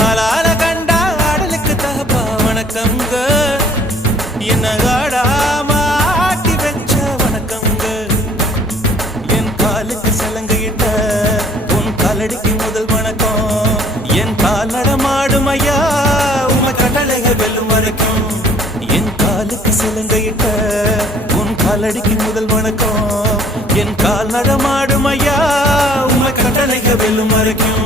ஆளால கண்டா ஆடலுக்கு தகப்பா வணக்கங்க என்ன ஆடாம ஆட்டி வச்ச வணக்கங்க என் காலுக்கு சலங்கையிட்ட உன் காலடிக்கு முதல் வணக்கம் என் கால் நடமாடும் ஐயா உமை கட்டளைகள் வெல்லும் வரைக்கும் என் காலுக்கு சலங்கையிட்ட உன் காலடிக்கு முதல் வணக்கம் என் கால் நடமாடும் ஐயா உமை கட்டளைகள் வெல்லும் வரைக்கும்